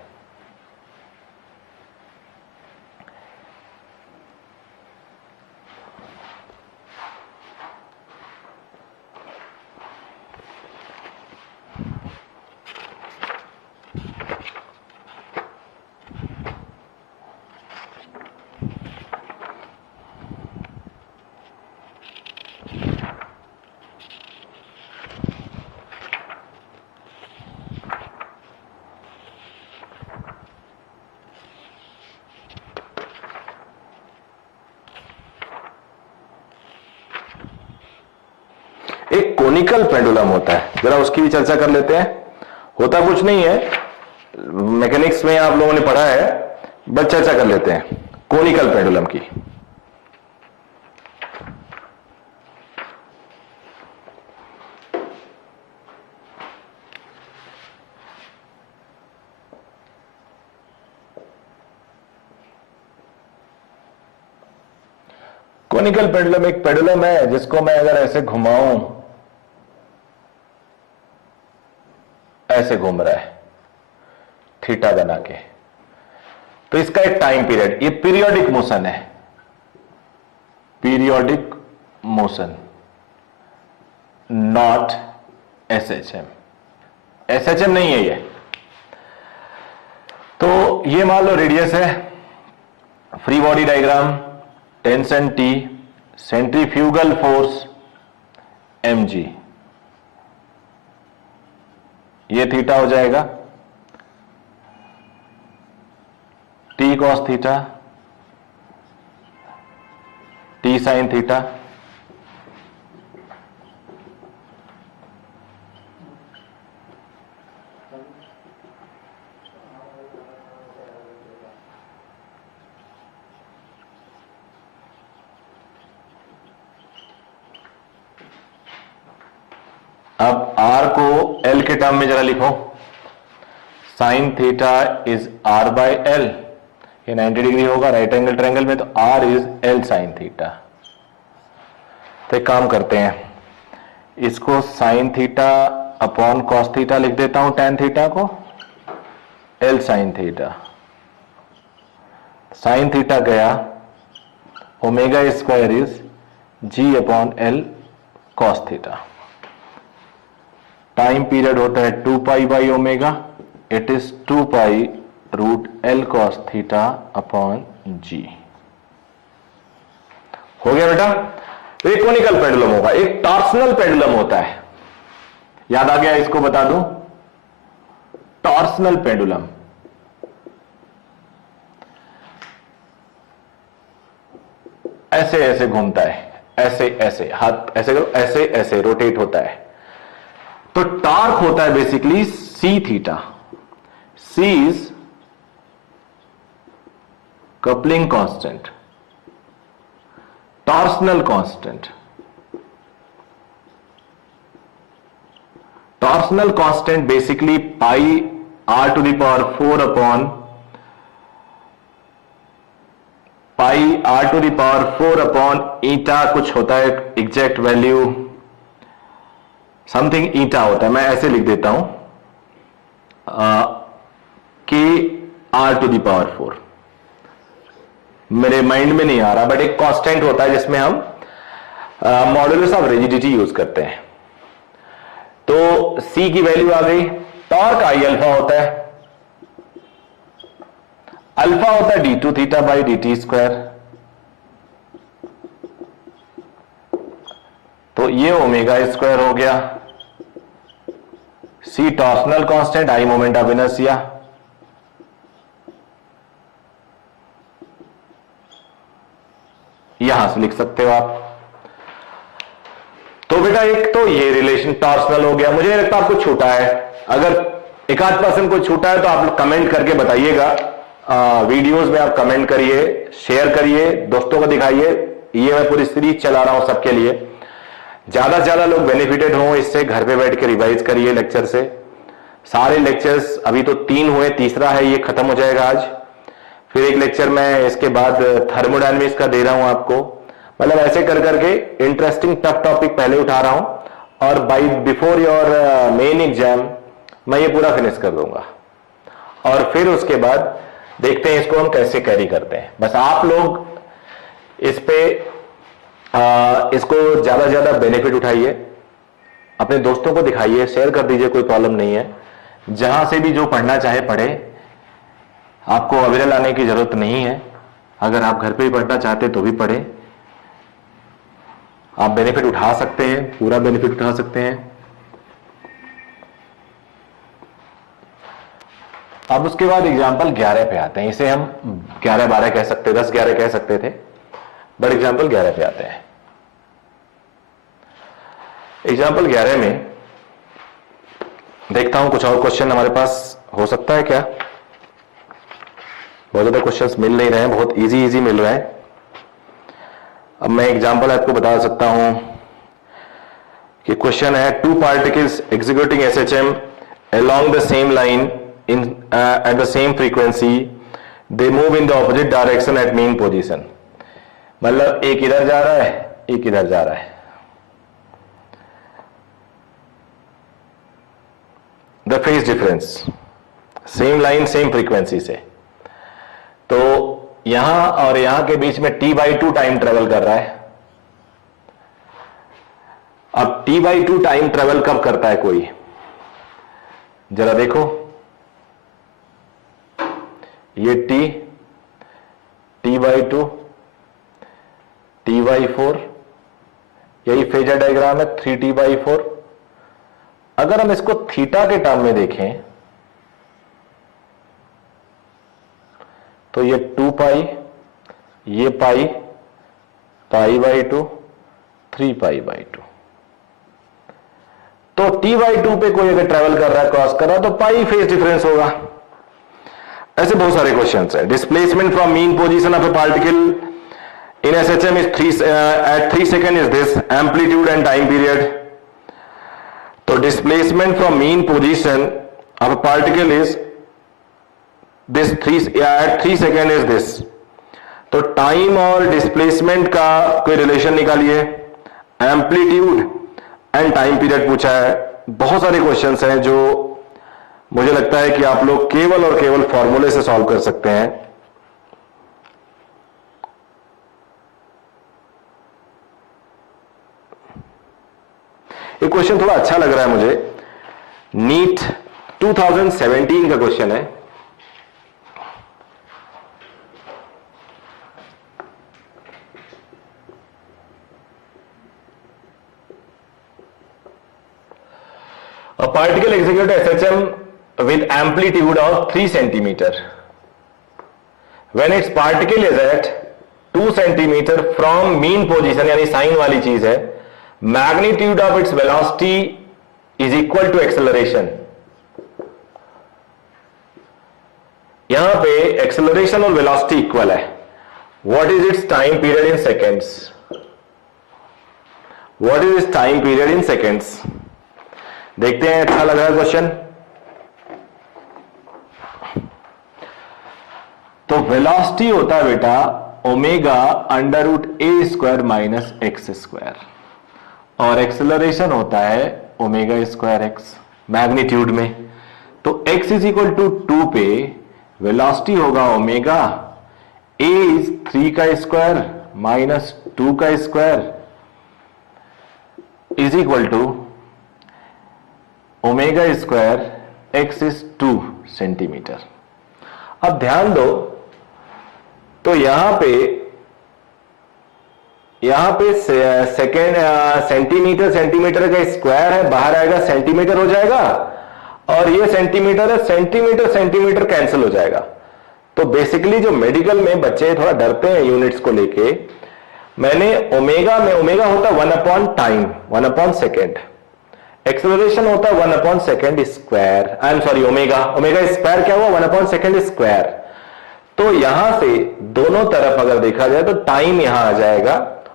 कोनिकल पेंडुलम होता है, जरा उसकी भी चर्चा कर लेते हैं। होता कुछ नहीं है, मैकेनिक्स में आप लोगों ने पढ़ा है, बस चर्चा कर लेते हैं कोनिकल पेंडुलम की। कोनिकल पेंडुलम एक पेंडुलम है जिसको मैं अगर ऐसे घुमाऊं, ऐसे घूम रहा है थीटा बना के, तो इसका एक टाइम पीरियड, ये पीरियोडिक मोशन है, periodic motion, not SHM. SHM नहीं है ये। तो ये मान लो रेडियस है, free body diagram, tension T, centrifugal force mg, ये थीटा हो जाएगा, T cos theta, T sin theta, अब R को L के टर्म में जरा लिखो, sine theta is R by L, ये 90 डिग्री होगा राइट एंगल ट्रायंगल में, तो R is L sine theta. तो एक काम करते हैं, इसको sine theta upon cos theta लिख देता हूं, टैन थीटा को L sine theta, sine theta गया, omega square is G upon L cos theta. Time period होता है 2 pi by omega, it is 2 pi root L cos theta upon G। हो गया बेटा। तो एक कोनिकल पेंडुलम होगा, एक टॉर्सनल पेंडुलम होता है, याद आ गया, इसको बता दूं, टॉर्सनल पेंडुलम। ऐसे ऐसे घूमता है, ऐसे ऐसे, हाथ ऐसे करो, ऐसे ऐसे रोटेट होता है। तो टॉर्क होता है basically C theta, C is coupling constant, torsional constant, torsional constant basically pi r to the power 4 upon pi r to the power 4 upon eta, कुछ होता है एग्जैक्ट वैल्यू, समथिंग ईटा होता है, मैं ऐसे लिख देता हूं के r टू द पावर 4, मेरे माइंड में नहीं आ रहा, बट एक कांस्टेंट होता है जिसमें हम मॉडुलस ऑफ रिजिडिटी यूज करते हैं। तो c की वैल्यू आ गई, टॉर्क आई अल्फा होता है, अल्फा होता है d2 theta by dt square, तो ये ओमेगा स्क्वायर हो गया, C torsional constant, I moment of inertia, यहां से लिख सकते हो आप। तो बेटा एक तो ये रिलेशन टॉर्सनल हो गया, मुझे लगता है आपको छूटा है, अगर एक आध पर्सन को छूटा है तो आप लोग कमेंट करके बताइएगा, वीडियोस में आप कमेंट करिए, शेयर करिए, दोस्तों को दिखाइए, ये मैं पूरी सीरीज चला रहा हूं सबके लिए, ज्यादा से ज्यादा लोग बेनिफिटेड हों इससे, घर पे बैठ के रिवाइज करिए लेक्चर से, सारे लेक्चर्स अभी तो 3 हुए, तीसरा है ये खत्म हो जाएगा आज, फिर एक लेक्चर मैं इसके बाद थर्मोडायनेमिक्स का दे रहा हूं आपको, मतलब ऐसे कर करके इंटरेस्टिंग टफ टॉपिक पहले उठा रहा हूं, और by before your main exam मैं ये पूरा फिनिश कर दूंगा, और फिर उसके बाद देखते हैं इसको हम कैसे कैरी करते हैं। बस आप लोग इस पे इसको ज्यादा से ज्यादा बेनिफिट उठाइए, अपने दोस्तों को दिखाइए, शेयर कर दीजिए, कोई प्रॉब्लम नहीं है, जहां से भी जो पढ़ना चाहे पढ़े, आपको अविरल आने की जरूरत नहीं है, अगर आप घर पे ही पढ़ना चाहते तो भी पढ़े, आप बेनिफिट उठा सकते हैं, पूरा बेनिफिट उठा सकते हैं। अब उसके बाद एग्जाम्पल 11 पे आते हैं, इसे हम 11-12 कह सकते, 10-11 कह सकते थे, बट एग्जाम्पल 11 पे आते हैं। एग्जाम्पल 11 में देखता हूं कुछ और क्वेश्चन हमारे पास हो सकता है क्या। बहुत ज्यादा क्वेश्चंस मिल नहीं रहे हैं, बहुत इजी इजी मिल रहे हैं। अब मैं एग्जाम्पल आपको बता सकता हूं कि क्वेश्चन है two particles executing SHM along the same line in at the same frequency, they move in the opposite direction at mean position। मतलब एक इधर जा रहा है, एक इधर जा रहा है। The phase difference same line same frequency से, तो यहां और यहां के बीच में t/2 टाइम ट्रेवल कर रहा है। अब t/2 टाइम ट्रेवल कब करता है कोई, जरा देखो, ये t/2 t/4, यही फेजर डायग्राम है 3t/4। अगर हम इसको थीटा के टर्म में देखें तो ये 2 पाई, ये पाई, π/2, 3π/2। तो t/2 पे कोई अगर ट्रेवल कर रहा है, क्रॉस कर रहा है, तो पाई फेज डिफरेंस होगा। ऐसे बहुत सारे क्वेश्चंस हैं। Displacement from mean position of a particle in SHM is 3 second is this amplitude and time period. तो displacement from mean position of a particle is this 3 second is this. तो time और displacement का कोई relation निकालिए। Amplitude and time period पूछा है। बहुत सारे क्वेश्चंस हैं जो मुझे लगता है कि आप लोग केवल और केवल फॉर्मूले से सॉल्व कर सकते हैं। एक क्वेश्चन थोड़ा अच्छा लग रहा है मुझे, नीट 2017 का क्वेश्चन है। A particle executes SHM with amplitude of 3 centimeter. When its particle is at 2 centimeter from mean position, यानी साइन वाली चीज है, magnitude of its velocity is equal to acceleration। यहां पे acceleration और velocity equal है। What is its time period in seconds? What is its time period in seconds? देखते हैं, अच्छा लग रहा है क्वेश्चन। तो वेलोसिटी होता है बेटा ओमेगा √a² माइनस x², और एक्सेलरेशन होता है ω²x मैग्नीट्यूड में। तो x = 2 पे वेलोसिटी होगा ओमेगा, a इज 3 का स्क्वायर माइनस 2 का square is equal to ω², x is 2 centimetre. अब ध्यान दो, तो यहां पे सेकेंड सेंटीमीटर का स्क्वायर है, बाहर आएगा सेंटीमीटर हो जाएगा, और ये सेंटीमीटर है, सेंटीमीटर कैंसिल हो जाएगा। तो बेसिकली जो मेडिकल में बच्चे थोड़ा डरते हैं यूनिट्स को लेके, मैंने ओमेगा होता है 1/टाइम, 1/सेकेंड। एक्सेलरेशन होता है 1/सेकेंड square, I am sorry omega square क्या हुआ, 1/सेकेंड स्क्वायर। तो यहां से दोनों तरफ अगर देखा जाए तो टाइम यहां आ जाएगा,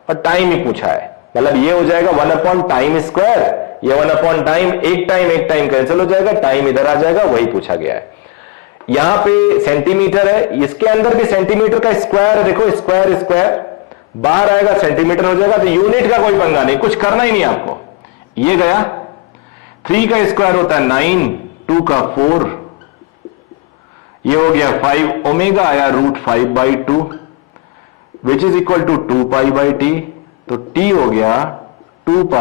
और टाइम ही पूछा है, मतलब ये हो जाएगा 1/टाइम स्क्वायर, ये 1/टाइम, एक टाइम कैंसिल हो जाएगा, टाइम इधर आ जाएगा, वही पूछा गया है। यहां पे सेंटीमीटर है, इसके अंदर भी सेंटीमीटर का स्क्वायर है, देखो स्क्वायर बाहर आएगा सेंटीमीटर हो जाएगा। तो यूनिट का कोई पंगा नहीं, कुछ करना ही नहीं आपको। ये गया, 3 का स्क्वायर होता है 9, 2 का 4, ये हो गया 5, ओमेगा आया √5/2 which is equal to 2π/t। तो t हो गया 2π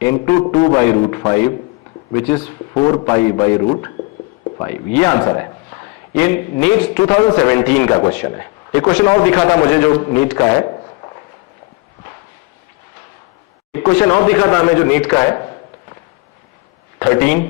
इंटू 2/√5 विच इज 4π/√5। ये आंसर है। ये नीट 2017 का क्वेश्चन है। एक क्वेश्चन और दिखा था मुझे जो नीट का है, एक क्वेश्चन और दिखा था हमें जो नीट का है 13।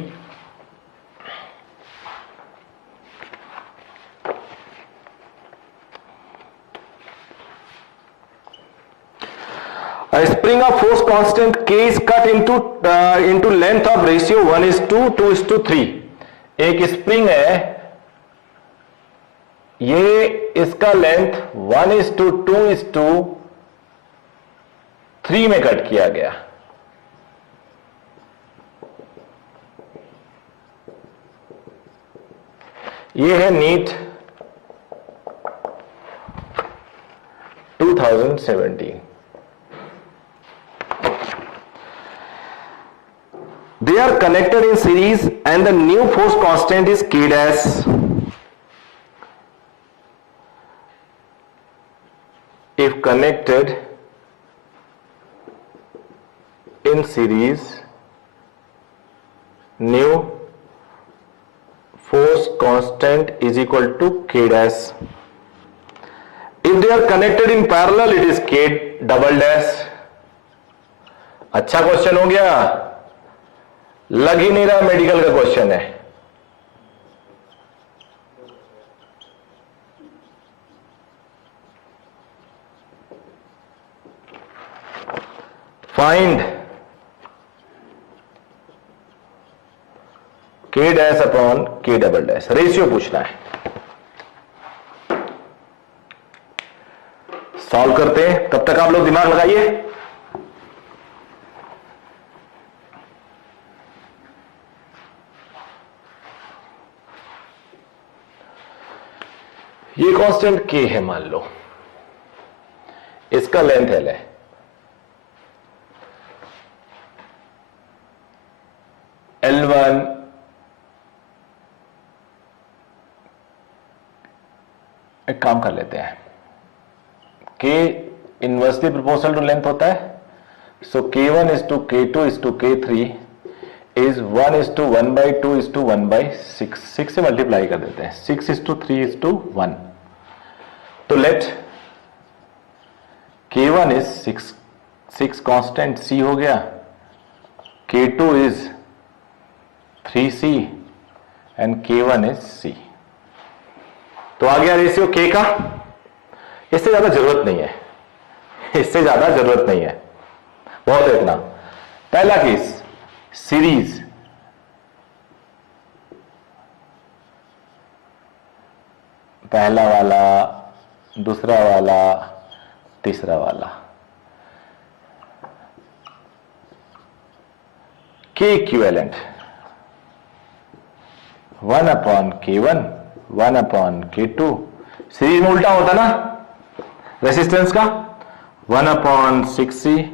A spring of force constant K is cut into length of ratio 1:2:3. एक स्प्रिंग है, ये इसका लेंथ 1:2:3 में कट किया गया। ये है NEET 2017। They are connected in series and the new force constant is K dash. If connected in series, new force constant is equal to K dash. If they are connected in parallel, it is K double dash. अच्छा question हो गया, लग ही नहीं रहा medical का question है। Find K dash upon K double dash, ratio पूछना है। सॉल्व करते हैं, तब तक आप लोग दिमाग लगाइए। ये कांस्टेंट K है मान लो, इसका लेंथ L है। L1 एक काम कर लेते हैं, K inversely proportional to length होता है, सो K1 is to K2 is to K3 is 1:1/2 is to 1/6, 6 से मल्टीप्लाई कर देते हैं, 6 is to 3 is to 1। तो late K1 is 6 constant C हो गया, K2 is 3C and K1 is C। तो आ गया रेशियो K का। इससे ज्यादा जरूरत नहीं है, इससे ज्यादा जरूरत नहीं है, बहुत है इतना। पहला केस सीरीज, पहला वाला, दूसरा वाला, तीसरा वाला। K equivalent 1/K1 1/K2, series में उल्टा होता ना रेसिस्टेंस का, 1/6C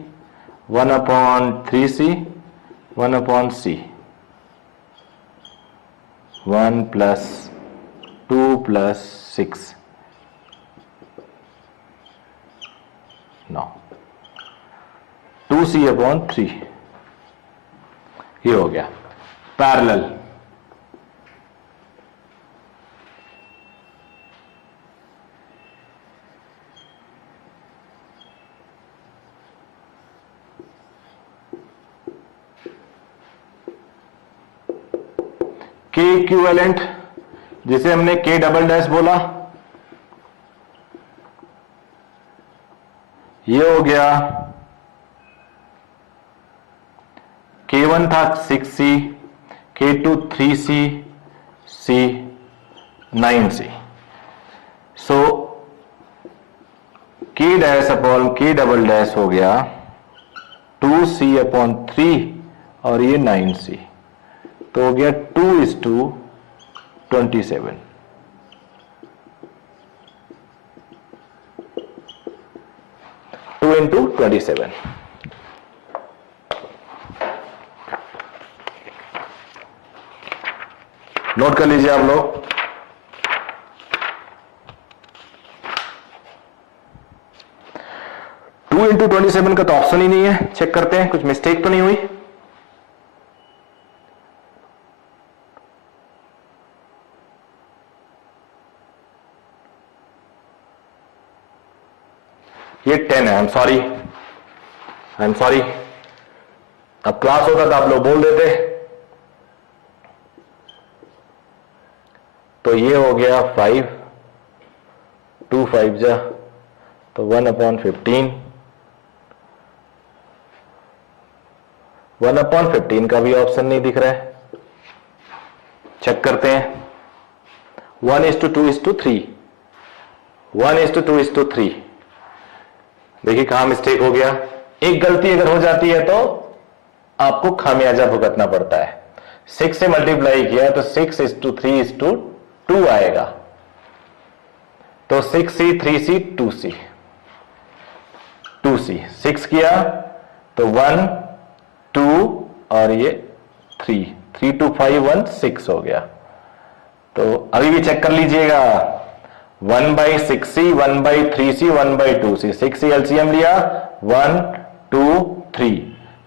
1/3C 1/C, 1 + 2 + 6 9 2C/3, ये हो गया पैरेलल। K इक्विवेलेंट जिसे हमने K डबल डैश बोला, ये हो गया K1 था 6C, K2 3C, C 9C। सो K dash upon K double dash हो गया 2C/3 और ये 9C, तो हो गया 2:27। Two into 27। नोट कर लीजिए आप लोग। टू इंटू 27 का तो ऑप्शन ही नहीं है, चेक करते हैं कुछ मिस्टेक तो नहीं हुई। ये 10 है, आई एम सॉरी। अब क्लास होता तो आप लोग बोल देते। तो ये हो गया 5, 2 5 जा तो 1/15 1/15 का भी ऑप्शन नहीं दिख रहा है। चेक करते हैं। 1:2:3, 1:2:3। देखिए कहां मिस्टेक हो गया। एक गलती अगर हो जाती है तो आपको खामियाजा भुगतना पड़ता है। 6 से मल्टीप्लाई किया तो 6:3:2 आएगा। तो 6C 3C 2C 2C 6 किया तो 1 2 और ये 3 3 2 5 1 6 हो गया। तो अभी भी चेक कर लीजिएगा। 1/6C 1/3C 1/2C 6C LCM लिया 1 2 3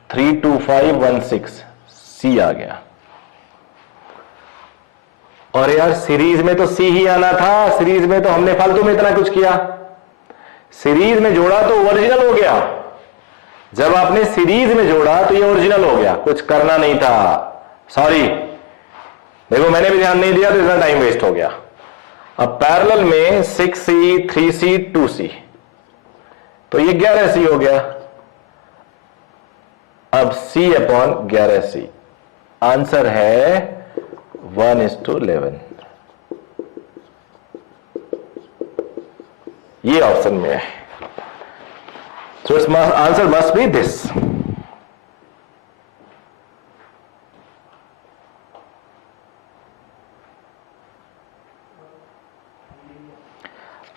3 2 5 1 6 C आ गया। और यार सीरीज में तो C ही आना था। सीरीज में तो हमने फालतू में इतना कुछ किया। सीरीज में जोड़ा तो ओरिजिनल हो गया। जब आपने सीरीज में जोड़ा तो ये ओरिजिनल हो गया। कुछ करना नहीं था। सॉरी, देखो मैंने भी ध्यान नहीं दिया तो इतना टाइम वेस्ट हो गया। अब पैरेलल में 6C 3C 2C तो ये 11C हो गया। अब C/11C आंसर है 1:11। ये ऑप्शन में है। So it's answer must be this.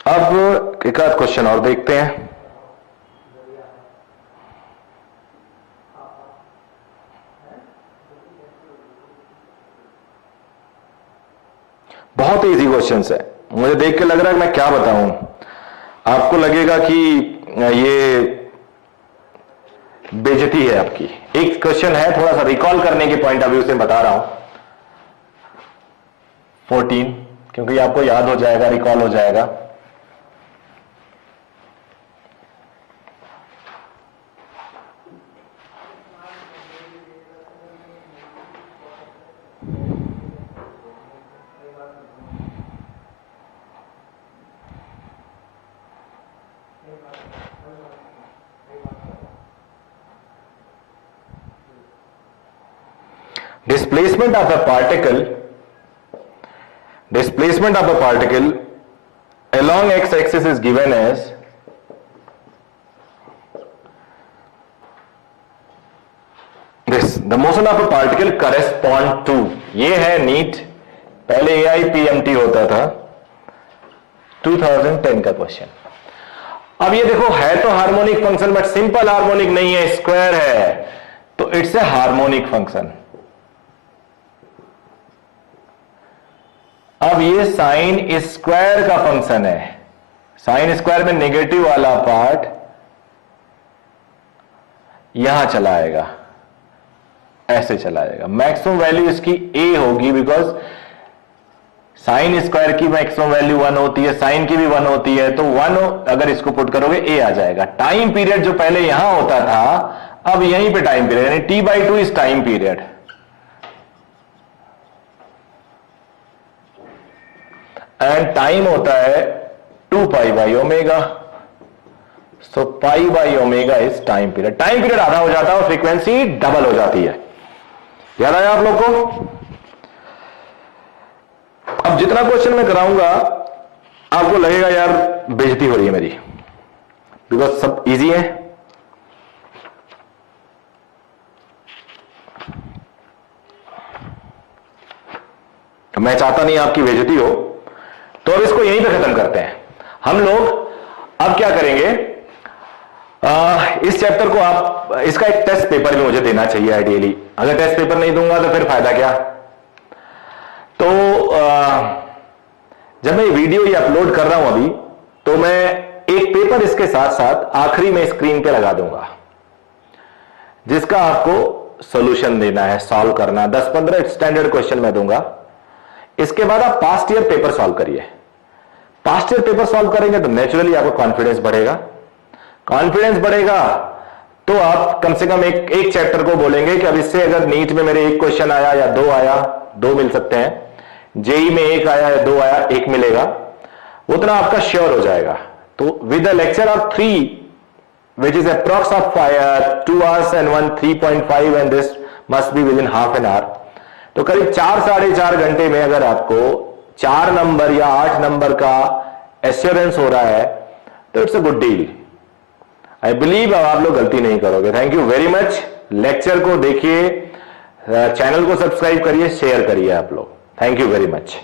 अब एक आध क्वेश्चन और देखते हैं। बहुत इजी क्वेश्चन है। मुझे देख के लग रहा है कि मैं क्या बताऊं। आपको लगेगा कि ये बेइज्जती है आपकी। एक क्वेश्चन है, थोड़ा सा रिकॉल करने के पॉइंट ऑफ व्यू से बता रहा हूं। 14 क्योंकि आपको याद हो जाएगा, रिकॉल हो जाएगा। Displacement of a particle along x-axis is given as this. The motion of a particle correspond to, ये है नीट, पहले AIPMT होता था, 2010 का क्वेश्चन। अब ये देखो है तो harmonic function but simple harmonic नहीं है, स्क्वायर है, तो इट्स ए हार्मोनिक फंक्शन। अब ये साइन स्क्वायर का फंक्शन है। साइन स्क्वायर में नेगेटिव वाला पार्ट यहां चला आएगा, ऐसे चला आएगा। मैक्सिमम वैल्यू इसकी ए होगी बिकॉज साइन स्क्वायर की मैक्सिमम वैल्यू 1 होती है, साइन की भी 1 होती है, तो 1 अगर इसको पुट करोगे ए आ जाएगा। टाइम पीरियड जो पहले यहां होता था अब यहीं पे टाइम पीरियड, यानी T/2 is time period. And time होता है 2π/ω। So π/ω is time period. Time period आधा हो जाता है और फ्रीक्वेंसी डबल हो जाती है। याद आया आप लोग को? अब जितना क्वेश्चन मैं कराऊंगा आपको लगेगा यार बेइज्जती हो रही है मेरी, बिकॉज सब इजी है। मैं चाहता नहीं आपकी बेइज्जती हो, तो अब इसको यहीं पे खत्म करते हैं। हम लोग अब क्या करेंगे, इस चैप्टर को आप, इसका एक टेस्ट पेपर भी मुझे देना चाहिए आइडियली। अगर टेस्ट पेपर नहीं दूंगा तो फिर फायदा क्या। तो जब मैं ये वीडियो ये अपलोड कर रहा हूं अभी, तो मैं एक पेपर इसके साथ साथ आखिरी में स्क्रीन पे लगा दूंगा, जिसका आपको सॉल्यूशन देना है, सॉल्व करना। 10-15 स्टैंडर्ड क्वेश्चन मैं दूंगा। इसके बाद आप पास्ट ईयर पेपर सॉल्व करिए। पास्ट ईयर पेपर सॉल्व करेंगे तो नेचुरली आपको कॉन्फिडेंस बढ़ेगा। कॉन्फिडेंस बढ़ेगा तो आप कम से कम एक चैप्टर को बोलेंगे कि अब इससे अगर नीट में मेरे एक क्वेश्चन आया या 2 आया, 2 मिल सकते हैं, जेई में 1 आया या 2 आया, 1 मिलेगा, उतना आपका श्योर हो जाएगा। तो with the lecture of 3 which is approx of 2 hours and 3.5 and this must be within half an hour. तो करीब 4-4.5 घंटे में अगर आपको 4 नंबर या 8 नंबर का एश्योरेंस हो रहा है तो it's a good deal. I believe अब आप लोग गलती नहीं करोगे. Thank you very much. Lecture को देखिए, चैनल को सब्सक्राइब करिए, शेयर करिए आप लोग. Thank you very much.